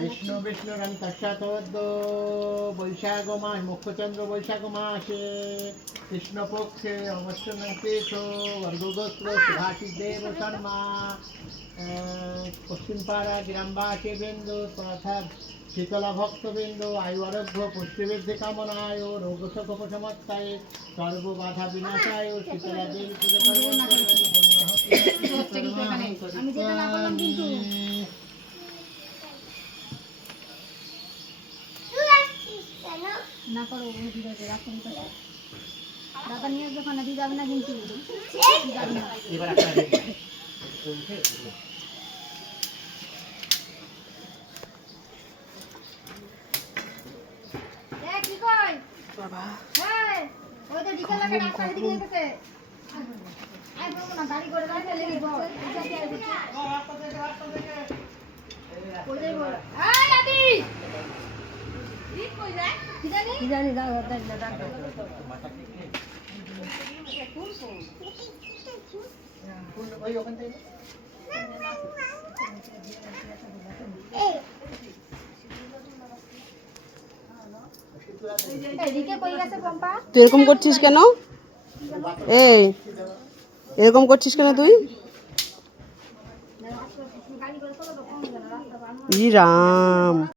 বিষ্ণু বিষ্ণু রাম তৎসৎ বৈশাখ মাস মুখ্যচন্দ্র বৈশাখ মাসে কৃষ্ণপক্ষে অবশ্যই তীর্থ বর্গগোত্র সুভাষী দেব শর্মা পশ্চিমপাড়া গ্রামবাসী বিন্দু তথা শীতলা ভক্তবিন্দু আয়ু আরোগ্য পুষ্টিবৃদ্ধি কামনায় রোগ শোক উপশমত্তায় সর্ববাধা বিনাশায় শীতলা দেবী না করো দাদা নিয়ে আসবে ওখানে দিয়ে যাবে না কিন্তু কি কই বাবা হ্যাঁ ওই তো ডিকেল লাগে রাস্তা দিকে যেতেছে আই বলবো না গাড়ি করে রাখতে লেগে গো রাস্তা থেকে কই যাই বল এই আদি ঠিক কই যায় কি জানি দাও দেখ না দাও ওই ওখান থেকে তুই এরকম করছিস কেন? এই এরকম করছিস কেন তুই? ই রাম।